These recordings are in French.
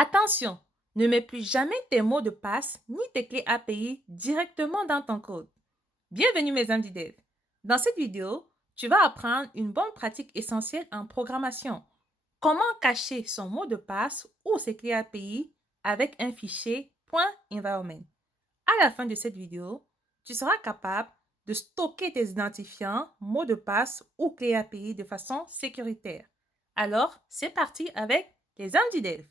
Attention, ne mets plus jamais tes mots de passe ni tes clés API directement dans ton code. Bienvenue mes amis du dev. Dans cette vidéo, tu vas apprendre une bonne pratique essentielle en programmation. Comment cacher son mot de passe ou ses clés API avec un fichier .environment. À la fin de cette vidéo, tu seras capable de stocker tes identifiants, mots de passe ou clés API de façon sécuritaire. Alors, c'est parti avec les amis du dev.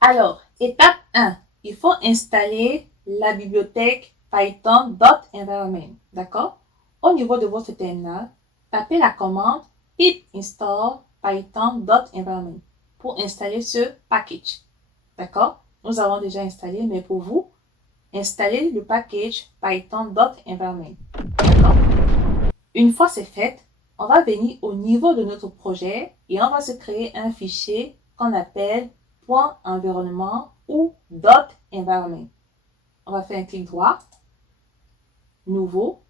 Alors, étape 1, il faut installer la bibliothèque python.environment, d'accord? Au niveau de votre terminal, tapez la commande pip install python.environment pour installer ce package, d'accord? Nous avons déjà installé, mais pour vous, installez le package python.environment, d'accord? Une fois c'est fait, on va venir au niveau de notre projet et on va se créer un fichier qu'on appelle .environnement ou .environment. On va faire un clic droit, nouveau,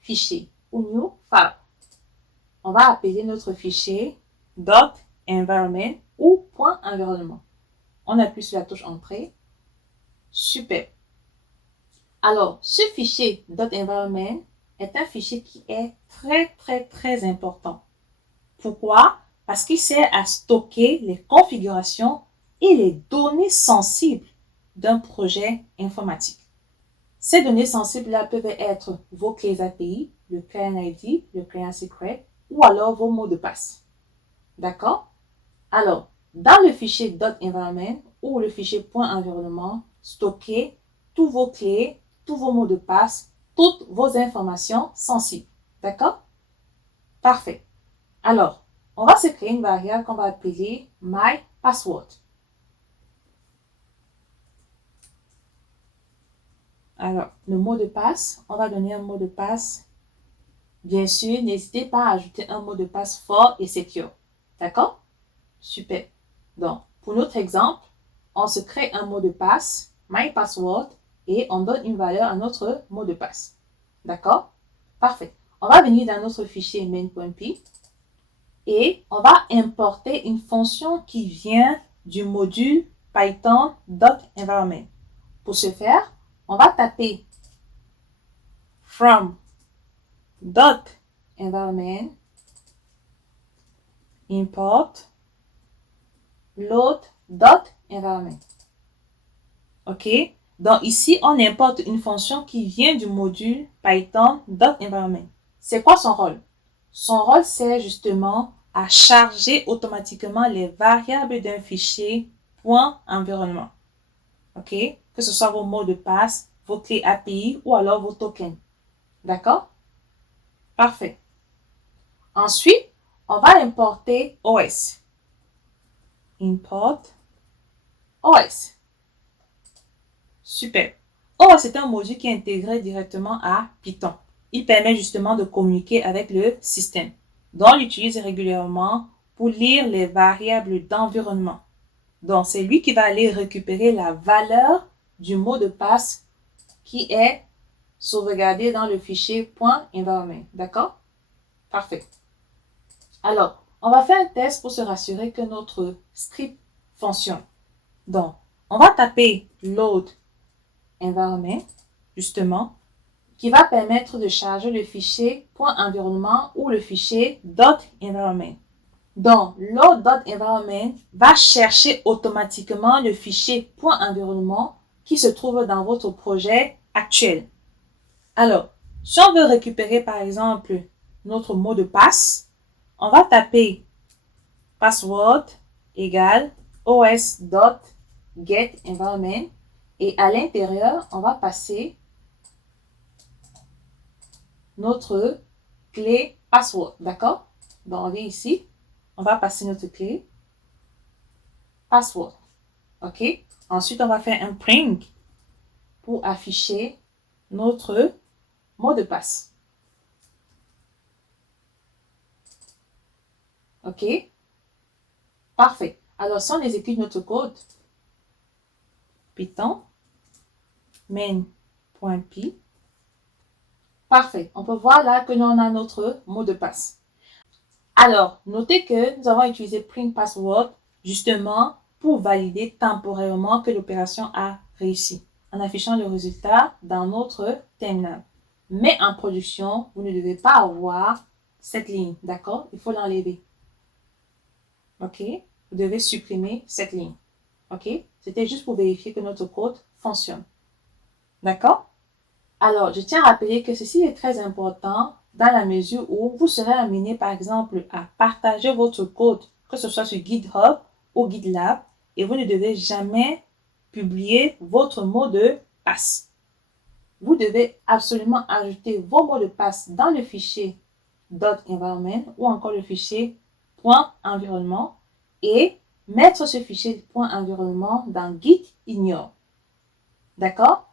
fichier ou new file. On va appeler notre fichier .environment ou .environnement. On appuie sur la touche entrée. Super. Alors, ce fichier .environment est un fichier qui est très important. Pourquoi? Parce qu'il sert à stocker les configurations et les données sensibles d'un projet informatique. Ces données sensibles-là peuvent être vos clés API, le client ID, le client secret ou alors vos mots de passe. D'accord? Alors, dans le fichier .environment ou le fichier .environnement, stockez tous vos clés, tous vos mots de passe, toutes vos informations sensibles. D'accord? Parfait. Alors, on va se créer une variable qu'on va appeler myPassword. Alors, le mot de passe, on va donner un mot de passe. Bien sûr, n'hésitez pas à ajouter un mot de passe fort et secure. D'accord? Super. Donc, pour notre exemple, on se crée un mot de passe, myPassword, et on donne une valeur à notre mot de passe. D'accord? Parfait. On va venir dans notre fichier main.py et on va importer une fonction qui vient du module python.environment. Pour ce faire, on va taper from .environment import load.environment. OK? Donc ici, on importe une fonction qui vient du module python.environment. C'est quoi son rôle? Son rôle, c'est justement à charger automatiquement les variables d'un fichier .environnement. OK? Que ce soit vos mots de passe, vos clés API ou alors vos tokens. D'accord? Parfait. Ensuite, on va importer OS. Import OS. Super. OS est un module qui est intégré directement à Python. Il permet justement de communiquer avec le système. Donc, on l'utilise régulièrement pour lire les variables d'environnement. Donc, c'est lui qui va aller récupérer la valeur du mot de passe qui est sauvegardé dans le fichier .environment. D'accord? Parfait. Alors, on va faire un test pour se rassurer que notre script fonctionne. Donc, on va taper load environment, justement, qui va permettre de charger le fichier .environnement ou le fichier .environment. Donc, load.environment va chercher automatiquement le fichier .environnement qui se trouve dans votre projet actuel. Alors, si on veut récupérer par exemple notre mot de passe, on va taper password égale os.getEnvironment et à l'intérieur, on va passer notre clé password, d'accord? Donc, on vient ici, on va passer notre clé password, ok? Ensuite, on va faire un print pour afficher notre mot de passe. Ok? Parfait. Alors, si on exécute notre code, Python main.py, Parfait. On peut voir là que nous on a notre mot de passe. Alors, notez que nous avons utilisé print password justement pour valider temporairement que l'opération a réussi en affichant le résultat dans notre terminal. Mais en production, vous ne devez pas avoir cette ligne, d'accord? Il faut l'enlever. OK? Vous devez supprimer cette ligne. OK? C'était juste pour vérifier que notre code fonctionne. D'accord? Alors, je tiens à rappeler que ceci est très important dans la mesure où vous serez amené, par exemple, à partager votre code, que ce soit sur GitHub ou GitLab, et vous ne devez jamais publier votre mot de passe. Vous devez absolument ajouter vos mots de passe dans le fichier .environment ou encore le fichier .environnement et mettre ce fichier .environnement dans Git ignore. D'accord?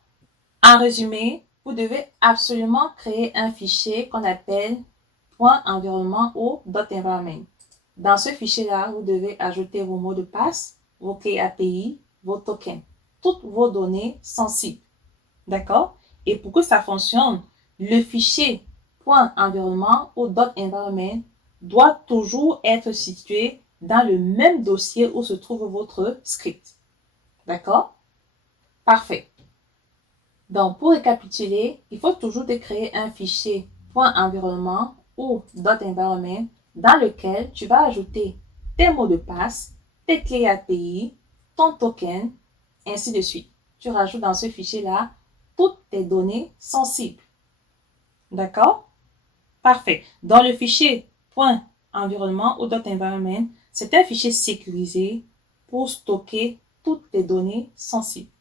En résumé, vous devez absolument créer un fichier qu'on appelle .environnement ou .environment. Dans ce fichier-là, vous devez ajouter vos mots de passe, vos clés API, vos tokens, toutes vos données sensibles. D'accord? Et pour que ça fonctionne, le fichier .environnement ou .environment doit toujours être situé dans le même dossier où se trouve votre script. D'accord? Parfait. Donc, pour récapituler, il faut toujours créer un fichier .environnement ou .environment dans lequel tu vas ajouter tes mots de passe, tes clés API, ton token, ainsi de suite. Tu rajoutes dans ce fichier-là toutes tes données sensibles. D'accord? Parfait. Dans le fichier .environnement ou .environment, c'est un fichier sécurisé pour stocker toutes tes données sensibles.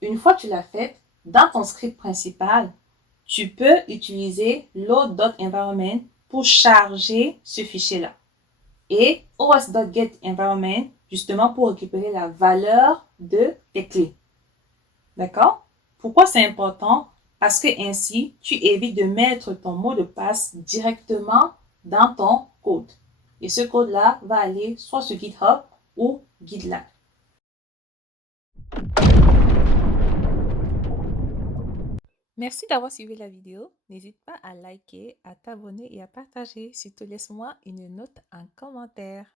Une fois que tu l'as fait, dans ton script principal, tu peux utiliser load.environment pour charger ce fichier-là. Et os.getEnvironment, justement pour récupérer la valeur de tes clés. D'accord? Pourquoi c'est important? Parce que ainsi, tu évites de mettre ton mot de passe directement dans ton code. Et ce code-là va aller soit sur GitHub ou GitLab. Merci d'avoir suivi la vidéo. N'hésite pas à liker, à t'abonner et à partager. Surtout, laisse-moi une note en commentaire.